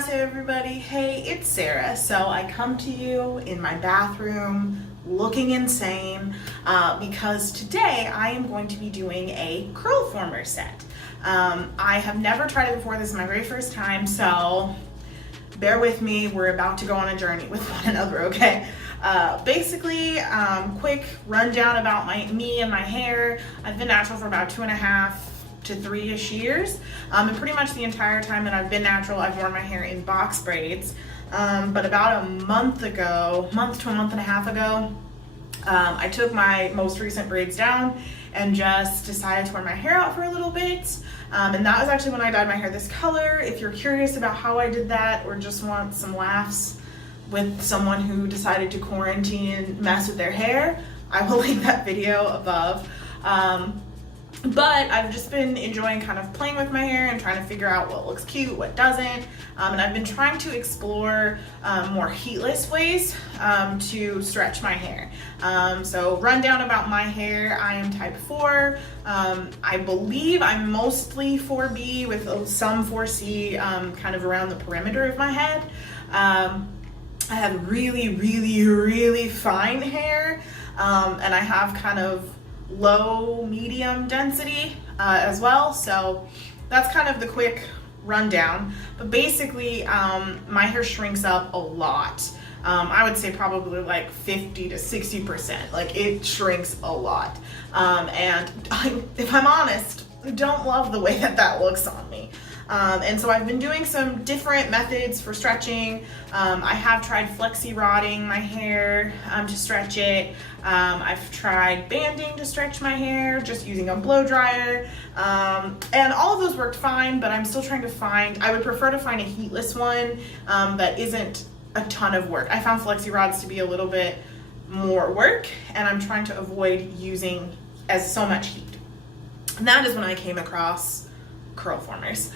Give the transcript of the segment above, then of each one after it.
Annyeonghaseyo everybody. Hey, it's Sarah. So I come to you in my bathroom looking insane because today I am going to be doing a Curlformer set. I have never tried it before. This is my very first time, so bear with me. We're about to go on a journey with one another, okay? Basically, quick rundown about me and my hair. I've been natural for about 2.5 to 3-ish years, and pretty much the entire time that I've been natural, I've worn my hair in box braids. But about a month to a month and a half ago, I took my most recent braids down and just decided to wear my hair out for a little bit. And that was actually when I dyed my hair this color. If you're curious about how I did that or just want some laughs with someone who decided to quarantine and mess with their hair, I will link that video above. But I've just been enjoying kind of playing with my hair and trying to figure out what looks cute, what doesn't. And I've been trying to explore more heatless ways to stretch my hair. So rundown about my hair, I am type 4. I believe I'm mostly 4B with some 4C kind of around the perimeter of my head. I have really fine hair, and I have kind of low medium density as well, so that's kind of the quick rundown. But basically my hair shrinks up a lot. I would say probably like 50 to 60%. Like, it shrinks a lot, and if I'm honest, I don't love the way that looks on me. And so I've been doing some different methods for stretching. I have tried flexi rodding my hair to stretch it. I've tried banding to stretch my hair, just using a blow dryer. And all of those worked fine, but I'm still trying to I would prefer to find a heatless one that isn't a ton of work. I found flexi rods to be a little bit more work, and I'm trying to avoid using so much heat. And that is when I came across Curlformers.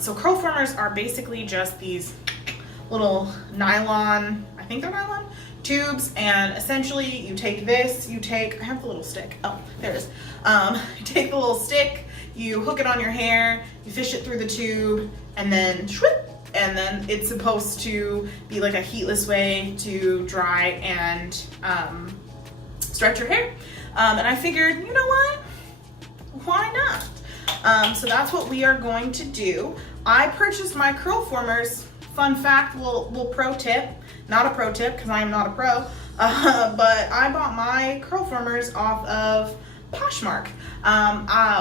So Curlformers are basically just these little nylon, I think they're nylon, tubes, and essentially you take this, I have the little stick, oh, there it is. You take the little stick, you hook it on your hair, you fish it through the tube, and then it's supposed to be like a heatless way to dry and stretch your hair. And I figured, you know what? Why not? So that's what we are going to do. I purchased my Curlformers. Fun fact, little pro tip, not a pro tip because I am not a pro, but I bought my Curlformers off of Poshmark.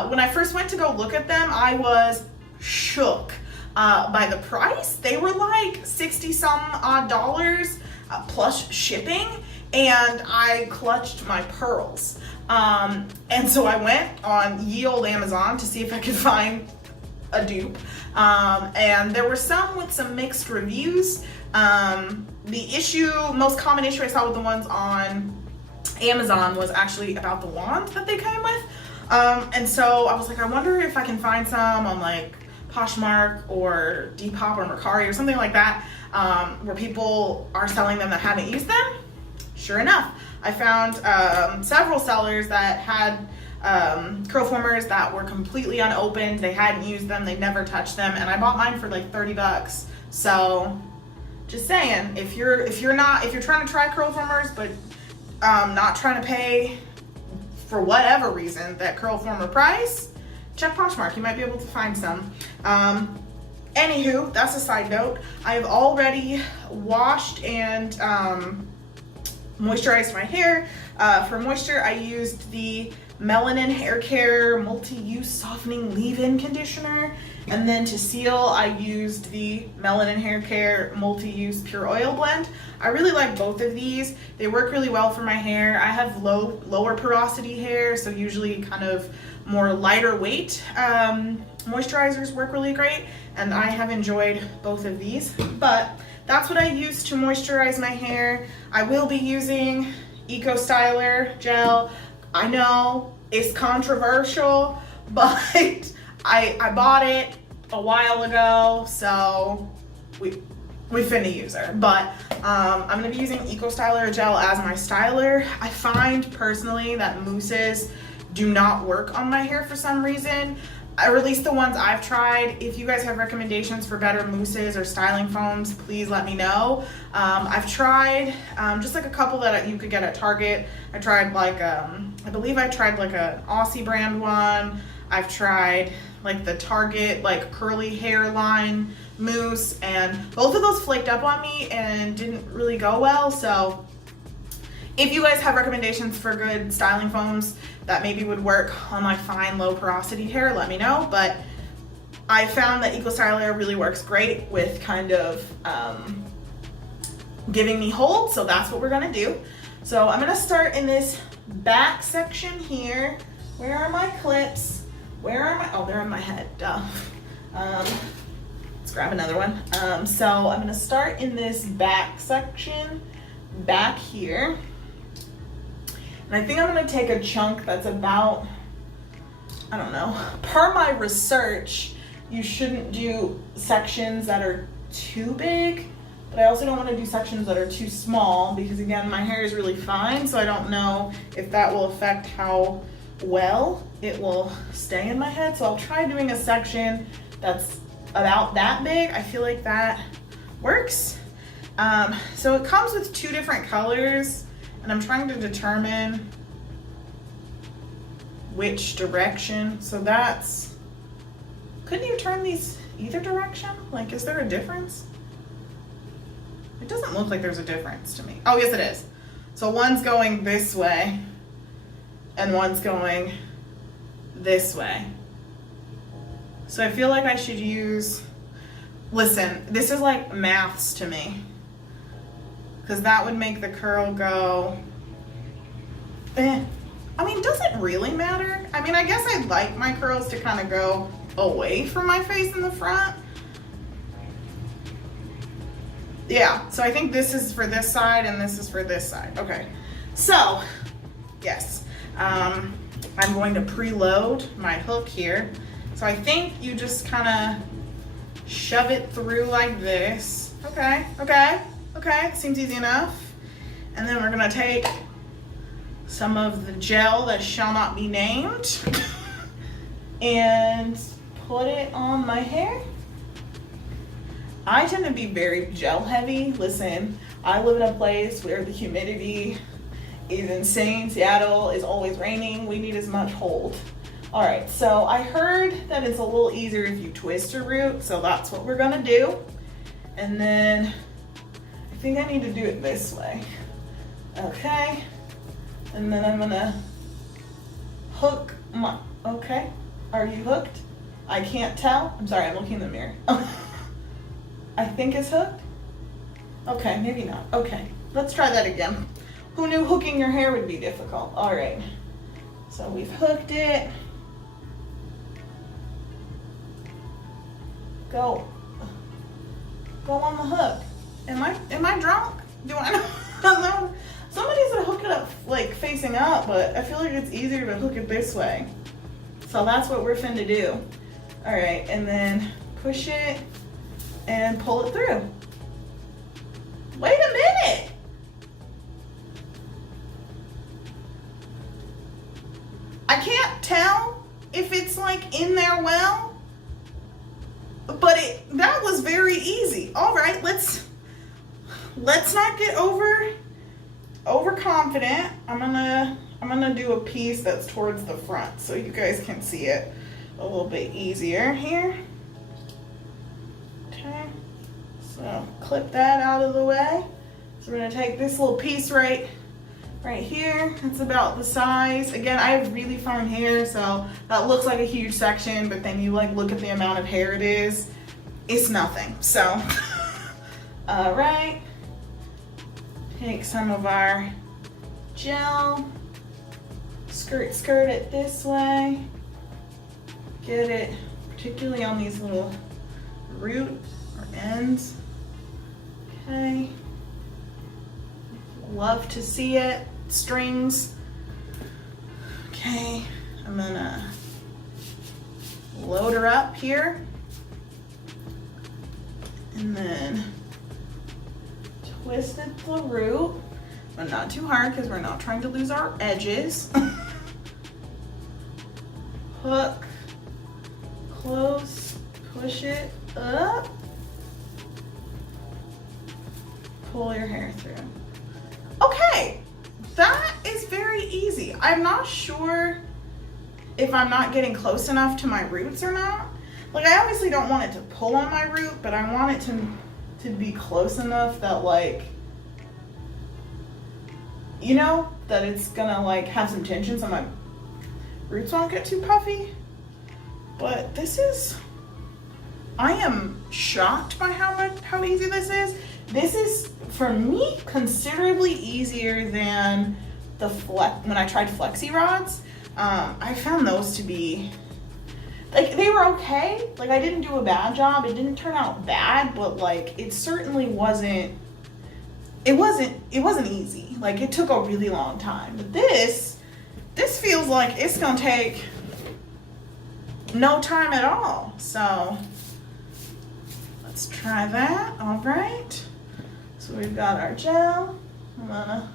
When I first went to go look at them, I was shook by the price. They were like 60-some odd dollars plus shipping, and I clutched my pearls. And so I went on ye olde Amazon to see if I could find a dupe. And there were some with some mixed reviews. The most common issue I saw with the ones on Amazon was actually about the wand that they came with. And so I was like, I wonder if I can find some on like Poshmark or Depop or Mercari or something like that, where people are selling them that haven't used them. Sure enough, I found several sellers that had Curlformers that were completely unopened. They hadn't used them, they never touched them, and I bought mine for like $30. So just saying, if you're trying to try Curlformers but not trying to pay for whatever reason that Curlformer price, check Poshmark. You might be able to find some. Anywho, that's a side note. I have already washed and moisturized my hair. For moisture, I used the Melanin Hair Care Multi-Use Softening Leave-In Conditioner, and then to seal, I used the Melanin Hair Care Multi-Use Pure Oil Blend. I really like both of these. They work really well for my hair. I have lower porosity hair, so usually kind of more lighter weight moisturizers work really great, and I have enjoyed both of these. But that's what I use to moisturize my hair. I will be using Eco Styler gel. I know it's controversial, but I bought it a while ago, so we finna use her. But I'm gonna be using Eco Styler gel as my styler. I find personally that mousses do not work on my hair for some reason. or at least the ones I've tried. If you guys have recommendations for better mousses or styling foams, please let me know. I've tried just like a couple that you could get at Target. I tried like, I believe I tried like an Aussie brand one. I've tried like the Target like curly hairline mousse, and both of those flaked up on me and didn't really go well. So if you guys have recommendations for good styling foams that maybe would work on like fine low porosity hair, let me know. But I found that EcoStyler really works great with kind of giving me hold, so that's what we're gonna do. So I'm gonna start in this back section here. Where are my clips? Where are my, oh, they're on my head, duh. Let's grab another one. So I'm gonna start in this back section, back here. And I think I'm gonna take a chunk that's about, I don't know, per my research, you shouldn't do sections that are too big, but I also don't wanna do sections that are too small because again, my hair is really fine, so I don't know if that will affect how well it will stay in my head. So I'll try doing a section that's about that big. I feel like that works. So it comes with two different colors, and I'm trying to determine which direction. So that's, couldn't you turn these either direction? Like, is there a difference? It doesn't look like there's a difference to me. Oh, yes it is. So one's going this way and one's going this way. So I feel like I should use, listen, this is like maths to me, because that would make the curl go, I mean, does it really matter? I mean, I guess I'd like my curls to kind of go away from my face in the front. Yeah, so I think this is for this side and this is for this side. Okay, so yes, I'm going to preload my hook here. So I think you just kind of shove it through like this. Okay, seems easy enough. And then we're gonna take some of the gel that shall not be named and put it on my hair. I tend to be very gel heavy. Listen, I live in a place where the humidity is insane. Seattle is always raining. We need as much hold. All right, so I heard that it's a little easier if you twist your root, so that's what we're gonna do. And then I think I need to do it this way. Okay, and then I'm gonna hook my, okay, are you hooked? I can't tell. I'm sorry, I'm looking in the mirror. I think it's hooked. Okay, maybe not. Okay, let's try that again. Who knew hooking your hair would be difficult? All right, so we've hooked it. Go on the hook. Am I drunk? Do I know? Somebody's gonna hook it up like facing up, but I feel like it's easier to hook it this way. So that's what we're finna do. All right, and then push it and pull it through. Wait a minute. I can't tell if it's like in there well, but that was very easy. All right, let's not get overconfident. I'm gonna do a piece that's towards the front so you guys can see it a little bit easier here. Okay, so clip that out of the way. So we're gonna take this little piece right here. It's about the size. Again, I have really fine hair, so that looks like a huge section, but then you like look at the amount of hair it is, it's nothing. So, all right, take some of our gel, skirt it this way, get it particularly on these little root or ends. Okay, love to see it. Strings. Okay, I'm gonna load her up here and then twist it the root, but not too hard because we're not trying to lose our edges. Hook close, push it up, pull your hair through. Okay, that is very easy. I'm not sure if I'm not getting close enough to my roots or not. Like, I obviously don't want it to pull on my root, but I want it to be close enough that, like, you know, that it's gonna like have some tension so my roots won't get too puffy. But this is, I am shocked by how easy this is. This is, for me, considerably easier than when I tried flexi rods. I found those to be, like, they were okay. Like, I didn't do a bad job. It didn't turn out bad, but like, it certainly wasn't easy. Like, it took a really long time. But this feels like it's gonna take no time at all. So let's try that. All right. So we've got our gel. I'm gonna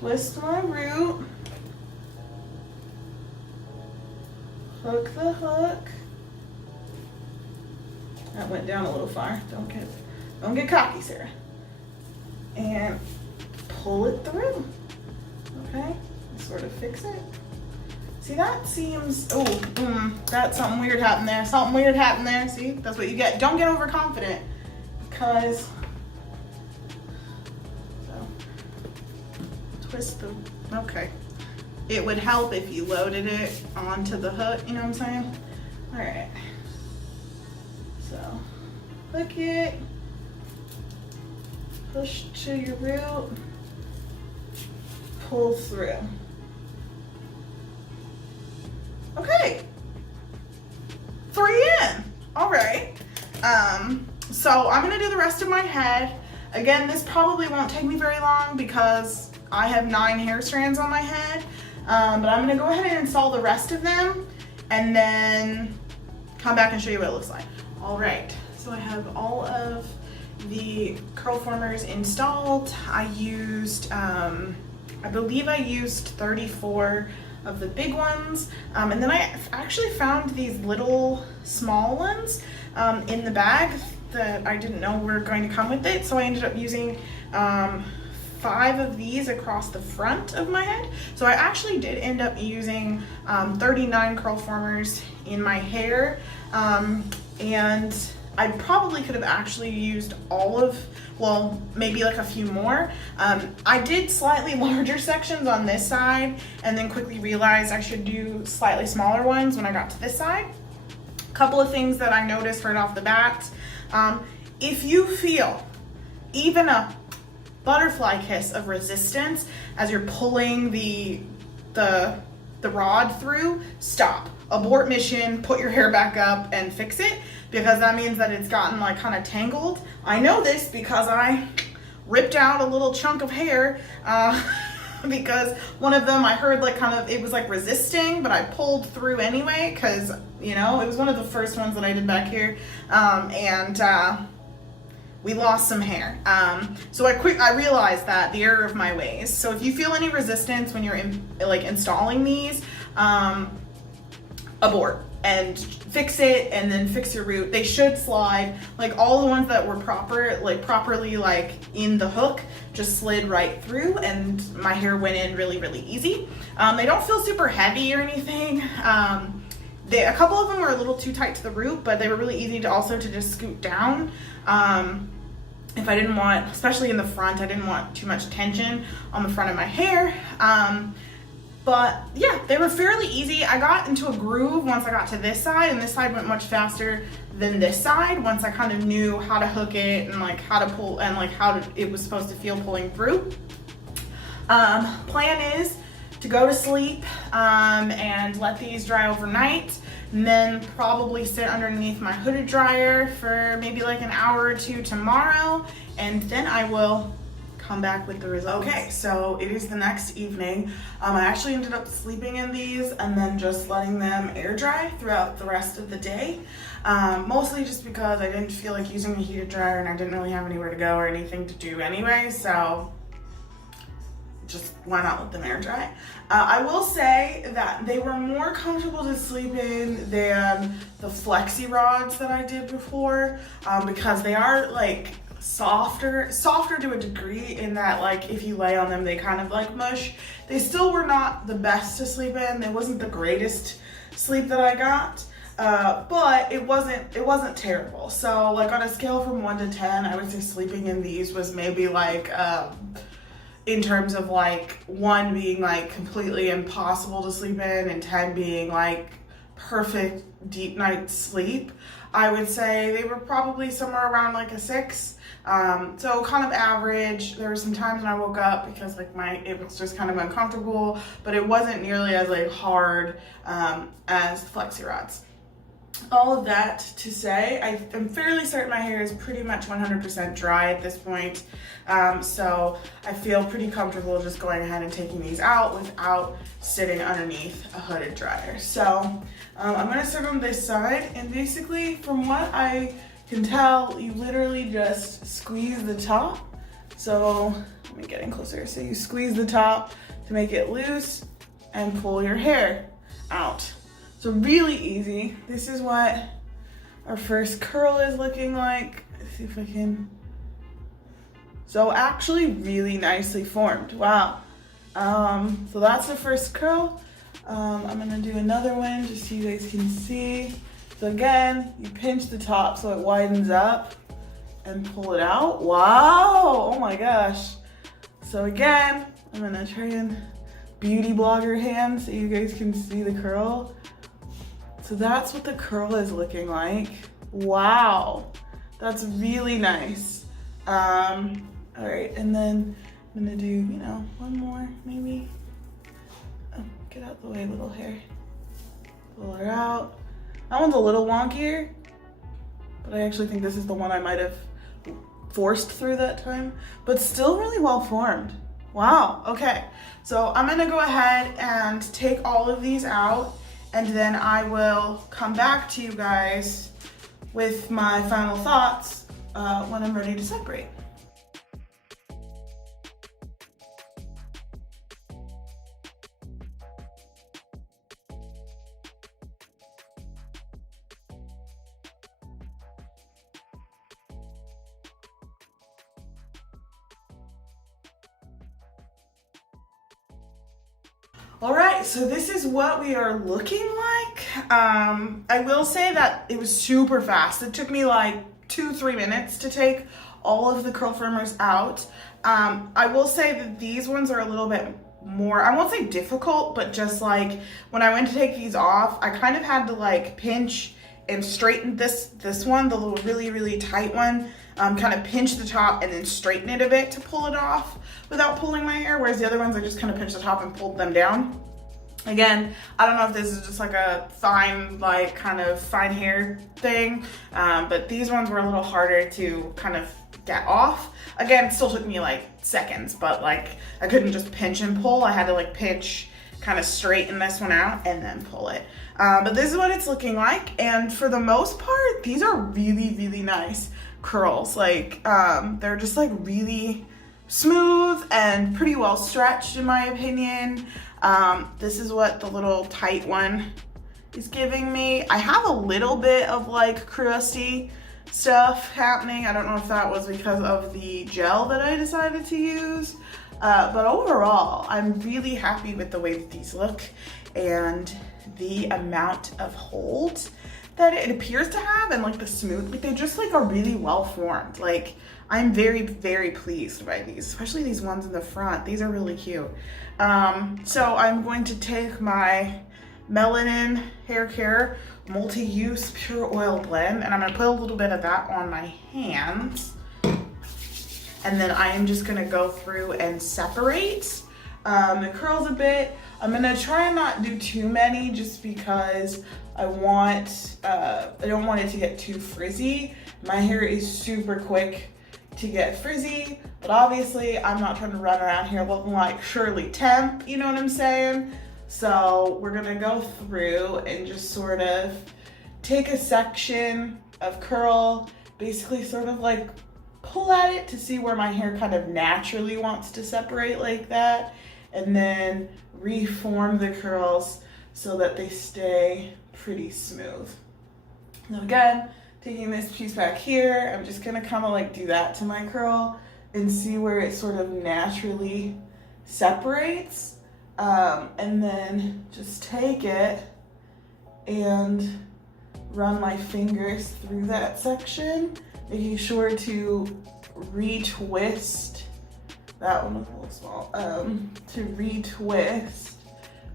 twist my root. Hook the hook. That went down a little far. Don't get cocky, Sarah. And pull it through. Okay, sort of fix it. See, that seems, that's something weird happened there. Something weird happened there. See, that's what you get. Don't get overconfident, because, so, twist the, okay. It would help if you loaded it onto the hook, you know what I'm saying? All right, so hook it, push to your root, pull through. Okay, 3 in. All right. So I'm gonna do the rest of my head. Again, this probably won't take me very long because I have 9 hair strands on my head. But I'm gonna go ahead and install the rest of them and then come back and show you what it looks like. All right, so I have all of the Curlformers installed. I used, I believe I used 34 of the big ones. And then I actually found these little small ones in the bag that I didn't know were going to come with it. So I ended up using 5 of these across the front of my head. So I actually did end up using 39 Curlformers in my hair. And I probably could have actually used all of, well, maybe like a few more. I did slightly larger sections on this side and then quickly realized I should do slightly smaller ones when I got to this side. A couple of things that I noticed right off the bat. If you feel even a butterfly kiss of resistance as you're pulling the rod through, stop. Abort mission, put your hair back up and fix it, because that means that it's gotten like kind of tangled. I know this because I ripped out a little chunk of hair because one of them I heard like kind of, it was like resisting, but I pulled through anyway because, you know, it was one of the first ones that I did back here. We lost some hair. So I realized that, the error of my ways. So if you feel any resistance when you're installing these, abort and fix it, and then fix your root. They should slide. Like all the ones that were properly in the hook just slid right through, and my hair went in really, really easy. They don't feel super heavy or anything. A couple of them were a little too tight to the root, but they were really easy to just scoot down. If I didn't want, especially in the front, I didn't want too much tension on the front of my hair. But yeah, they were fairly easy. I got into a groove once I got to this side, and this side went much faster than this side once I kind of knew how to hook it and like how to pull and like it was supposed to feel pulling through. Plan is to go to sleep and let these dry overnight, and then probably sit underneath my hooded dryer for maybe like an hour or two tomorrow, and then I will come back with the results. Okay, so it is the next evening. I actually ended up sleeping in these and then just letting them air dry throughout the rest of the day. Mostly just because I didn't feel like using a heated dryer and I didn't really have anywhere to go or anything to do anyway, so just why not let them air dry? I will say that they were more comfortable to sleep in than the flexi rods that I did before, because they are like softer to a degree in that like if you lay on them they kind of like mush. They still were not the best to sleep in. It wasn't the greatest sleep that I got, but it wasn't terrible. So like on a scale from 1 to 10, I would say sleeping in these was maybe like in terms of like 1 being like completely impossible to sleep in and 10 being like perfect deep night sleep, I would say they were probably somewhere around like a 6. So kind of average. There were some times when I woke up because like it was just kind of uncomfortable, but it wasn't nearly as like hard as flexi rods. All of that to say, I'm fairly certain my hair is pretty much 100% dry at this point. So I feel pretty comfortable just going ahead and taking these out without sitting underneath a hooded dryer. So I'm gonna set them this side, and basically from what I can tell, you literally just squeeze the top. So let me get in closer. So you squeeze the top to make it loose and pull your hair out. So really easy. This is what our first curl is looking like. Let's see if I can. So actually really nicely formed. Wow. So that's the first curl. I'm gonna do another one just so you guys can see. So again, you pinch the top so it widens up and pull it out. Wow, oh my gosh. So again, I'm gonna try and beauty blogger hand so you guys can see the curl. So that's what the curl is looking like. Wow, that's really nice. All right, and then I'm gonna do, one more maybe. Oh, get out the way, little hair. Pull her out. That one's a little wonkier, but I actually think this is the one I might have forced through that time, but still really well formed. Wow, okay. So I'm gonna go ahead and take all of these out, and then I will come back to you guys with my final thoughts when I'm ready to separate. All right, so this is what we are looking like. I will say that it was super fast. It took me like 2-3 minutes to take all of the Curlformers out. I will say that these ones are a little bit more, I won't say difficult, but just like when I went to take these off, I kind of had to like pinch and straighten this one, the little really tight one, kind of pinch the top and then straighten it a bit to pull it off without pulling my hair, whereas the other ones I just kind of pinched the top and pulled them down. Again, I don't know if this is just like a fine, like kind of fine hair thing, but these ones were a little harder to kind of get off. Again, it still took me like seconds, but like I couldn't just pinch and pull. I had to like pinch, kind of straighten this one out and then pull it. But this is what it's looking like, and for the most part, these are really nice curls. Like they're just like really smooth and pretty well stretched in my opinion. This is what the little tight one is giving me. I have a little bit of like crusty stuff happening. I don't know if that was because of the gel that I decided to use, but overall I'm really happy with the way that these look and the amount of hold that it appears to have, and like the smooth, like they just like are really well formed. Like I'm very pleased by these, especially these ones in the front. These are really cute. So I'm going to take my Melanin Hair Care Multi-Use Pure Oil Blend, and I'm gonna put a little bit of that on my hands, and then I am just gonna go through and separate the curls a bit. I'm gonna try and not do too many just because I don't want it to get too frizzy. My hair is super quick to get frizzy, but obviously I'm not trying to run around here looking like Shirley Temp, you know what I'm saying? So we're gonna go through and just sort of take a section of curl, basically sort of like pull at it to see where my hair kind of naturally wants to separate like that, and then reform the curls so that they stay pretty smooth. Now again, taking this piece back here, I'm just gonna kind of like do that to my curl and see where it sort of naturally separates. And then just take it and run my fingers through that section, making sure to retwist, that one was a little small, to retwist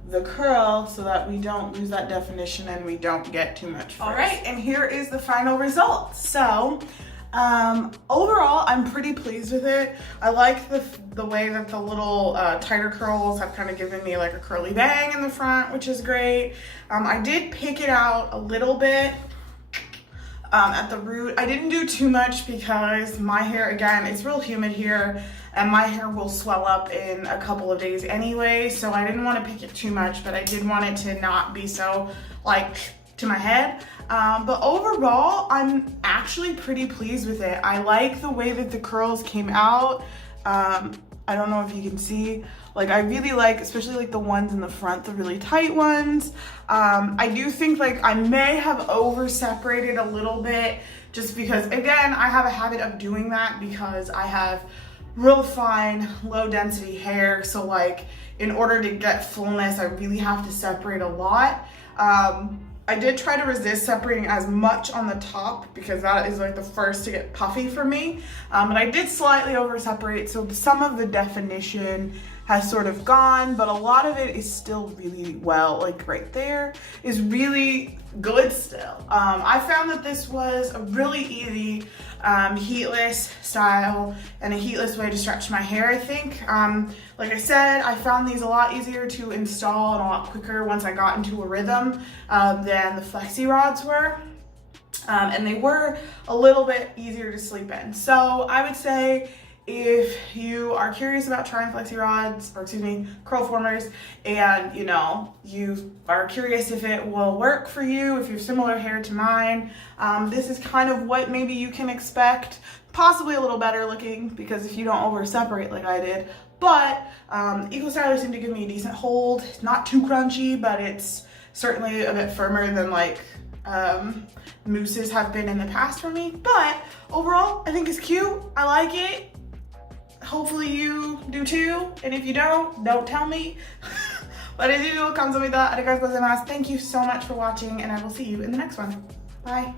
the curl so that we don't lose that definition and we don't get too much frizz. All right, and here is the final result. So overall, I'm pretty pleased with it. I like the way that the little tighter curls have kind of given me like a curly bang in the front, which is great. I did pick it out a little bit at the root. I didn't do too much because my hair, again, it's real humid here and my hair will swell up in a couple of days anyway, so I didn't want to pick it too much, but I did want it to not be so like to my head. But overall, I'm actually pretty pleased with it. I like the way that the curls came out. I don't know if you can see, like I really like, especially like the ones in the front, the really tight ones. I do think like I may have over separated a little bit just because, again, I have a habit of doing that because I have real fine, low density hair. So like in order to get fullness, I really have to separate a lot. I did try to resist separating as much on the top because that is like the first to get puffy for me. But I did slightly over separate, so some of the definition has sort of gone, but a lot of it is still really well, like right there is really good still. I found that this was a really easy heatless style and a heatless way to stretch my hair, I think. Like I said, I found these a lot easier to install and a lot quicker once I got into a rhythm than the flexi rods were. And they were a little bit easier to sleep in. So I would say if you are curious about trying flexi rods, or excuse me, Curlformers, and you know, you are curious if it will work for you, if you have similar hair to mine, this is kind of what maybe you can expect, possibly a little better looking because if you don't over separate like I did, but Eco Styler seemed to give me a decent hold. It's not too crunchy, but it's certainly a bit firmer than like mousses have been in the past for me. But overall, I think it's cute. I like it. Hopefully you do too, and if you don't tell me. But as usual, 感謝いただきありがとうございます. Thank you so much for watching, and I will see you in the next one. Bye.